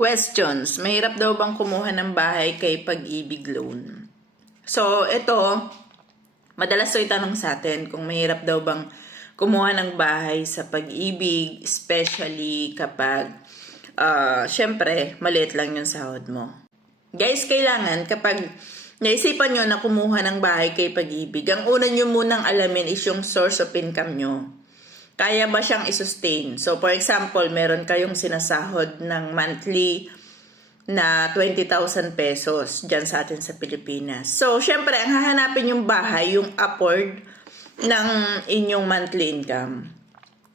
Questions. Mahirap daw bang kumuha ng bahay kay pag-ibig loan? So, ito, madalas to itanong sa atin kung mahirap daw bang kumuha ng bahay sa pag-ibig, especially kapag, uh, syempre, maliit lang yung sahod mo. Guys, kailangan kapag naisipan nyo na kumuha ng bahay kay pag-ibig, ang una nyo munang alamin is yung source of income nyo kaya ba siyang i-sustain? So, for example, meron kayong sinasahod ng monthly na 20,000 pesos dyan sa atin sa Pilipinas. So, syempre, ang hahanapin yung bahay, yung upward ng inyong monthly income.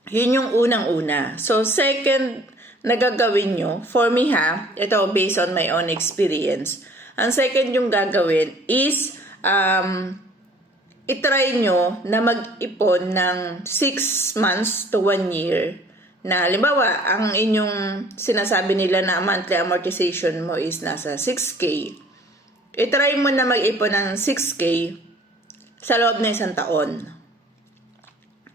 Yun yung unang-una. So, second na gagawin nyo, for me ha, ito based on my own experience, ang second yung gagawin is um, itry nyo na mag-ipon ng 6 months to 1 year na halimbawa, ang inyong sinasabi nila na monthly amortization mo is nasa 6K. Itry mo na mag-ipon ng 6K sa loob ng isang taon.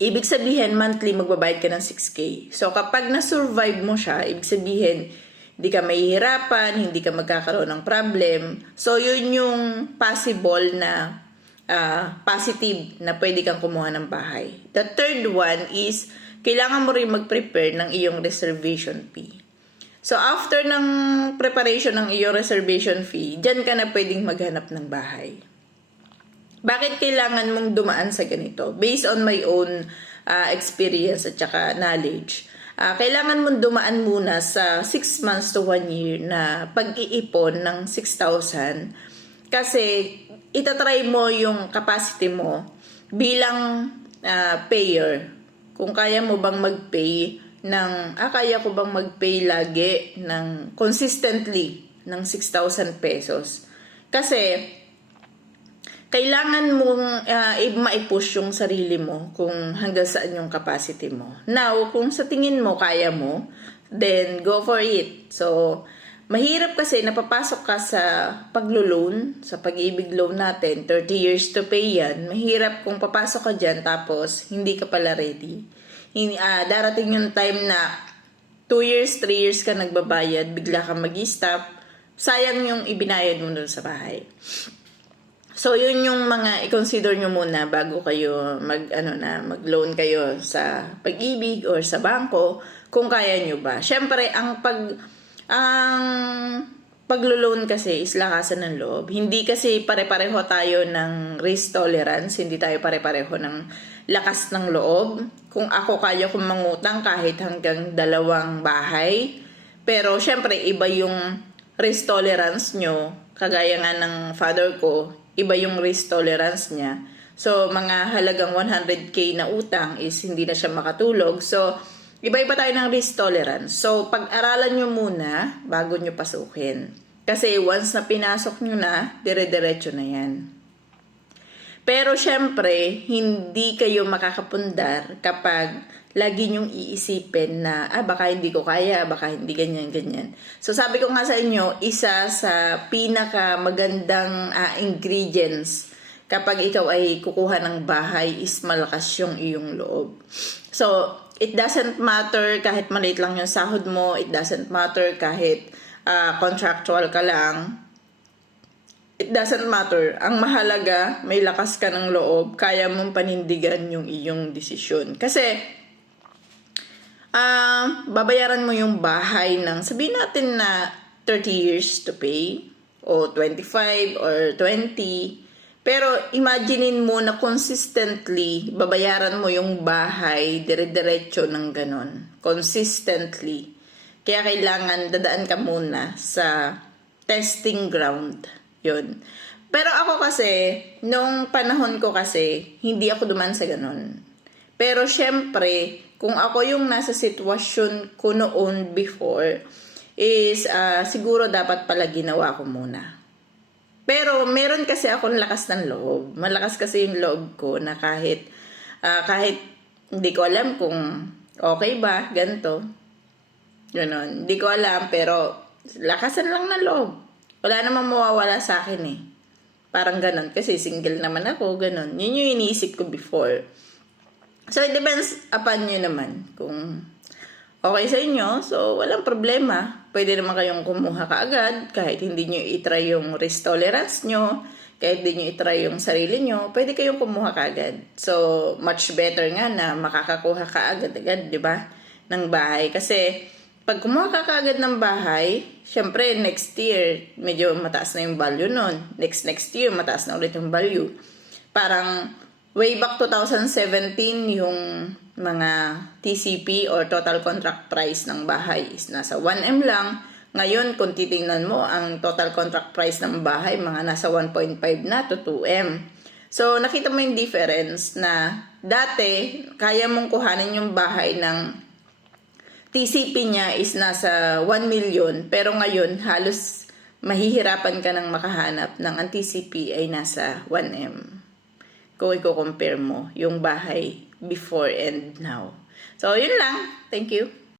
Ibig sabihin, monthly magbabayad ka ng 6K. So, kapag na-survive mo siya, ibig sabihin, hindi ka mahihirapan, hindi ka magkakaroon ng problem. So, yun yung possible na uh, positive na pwede kang kumuha ng bahay. The third one is, kailangan mo rin mag-prepare ng iyong reservation fee. So, after ng preparation ng iyong reservation fee, dyan ka na pwedeng maghanap ng bahay. Bakit kailangan mong dumaan sa ganito? Based on my own uh, experience at saka knowledge, uh, kailangan mong dumaan muna sa 6 months to 1 year na pag-iipon ng 6,000 kasi itatry mo yung capacity mo bilang uh, payer. Kung kaya mo bang mag-pay ng, ah, kaya ko bang mag-pay lagi ng consistently ng 6,000 pesos. Kasi, kailangan mong uh, maipush yung sarili mo kung hanggang saan yung capacity mo. Now, kung sa tingin mo kaya mo, then go for it. So, Mahirap kasi napapasok ka sa paglo-loan, sa pag-ibig loan natin, 30 years to pay yan. Mahirap kung papasok ka dyan tapos hindi ka pala ready. Hindi, uh, darating yung time na 2 years, 3 years ka nagbabayad, bigla ka mag-stop, sayang yung ibinayad mo dun sa bahay. So, yun yung mga i-consider nyo muna bago kayo mag, ano na, mag-loan kayo sa pag-ibig or sa bangko kung kaya nyo ba. Siyempre, ang pag ang paglo-loan kasi is lakasan ng loob. Hindi kasi pare-pareho tayo ng risk tolerance, hindi tayo pare-pareho ng lakas ng loob. Kung ako kaya kong mangutang kahit hanggang dalawang bahay, pero syempre iba yung risk tolerance nyo. Kagaya nga ng father ko, iba yung risk tolerance niya. So, mga halagang 100k na utang is hindi na siya makatulog. So, Iba-iba tayo ng risk tolerance. So, pag-aralan nyo muna bago nyo pasukin. Kasi once na pinasok nyo na, dire-diretso na yan. Pero syempre, hindi kayo makakapundar kapag lagi nyong iisipin na, ah, baka hindi ko kaya, baka hindi ganyan, ganyan. So, sabi ko nga sa inyo, isa sa pinaka magandang uh, ingredients kapag ikaw ay kukuha ng bahay is malakas yung iyong loob. So, it doesn't matter kahit maliit lang yung sahod mo, it doesn't matter kahit uh, contractual ka lang. It doesn't matter. Ang mahalaga, may lakas ka ng loob, kaya mong panindigan yung iyong desisyon. Kasi, uh, babayaran mo yung bahay ng, sabihin natin na 30 years to pay, o 25 or 20, pero imaginein mo na consistently babayaran mo yung bahay dire-diretso ng ganon. Consistently. Kaya kailangan dadaan ka muna sa testing ground. Yun. Pero ako kasi, nung panahon ko kasi, hindi ako duman sa ganon. Pero syempre, kung ako yung nasa sitwasyon ko noon before, is uh, siguro dapat pala ginawa ko muna pero meron kasi akong lakas ng loob. Malakas kasi yung loob ko na kahit uh, kahit hindi ko alam kung okay ba, ganito. Ganon. Hindi ko alam, pero lakasan lang ng loob. Wala namang mawawala sa akin eh. Parang ganon. Kasi single naman ako, ganon. Yun yung iniisip ko before. So, it depends upon nyo naman. Kung okay sa inyo, so walang problema. Pwede naman kayong kumuha kaagad kahit hindi nyo itry yung risk tolerance nyo, kahit hindi nyo itry yung sarili nyo, pwede kayong kumuha kaagad. So, much better nga na makakakuha ka agad-agad, di ba? Ng bahay. Kasi, pag kumuha ka kaagad ng bahay, syempre, next year, medyo mataas na yung value nun. Next, next year, mataas na ulit yung value. Parang, way back 2017, yung mga TCP or total contract price ng bahay is nasa 1M lang. Ngayon, kung titingnan mo, ang total contract price ng bahay, mga nasa 1.5 na to 2M. So, nakita mo yung difference na dati, kaya mong kuhanin yung bahay ng TCP niya is nasa 1 million, pero ngayon, halos mahihirapan ka ng makahanap ng ang TCP ay nasa 1M. Kung i-compare mo yung bahay before and now. So, yun lang. Thank you.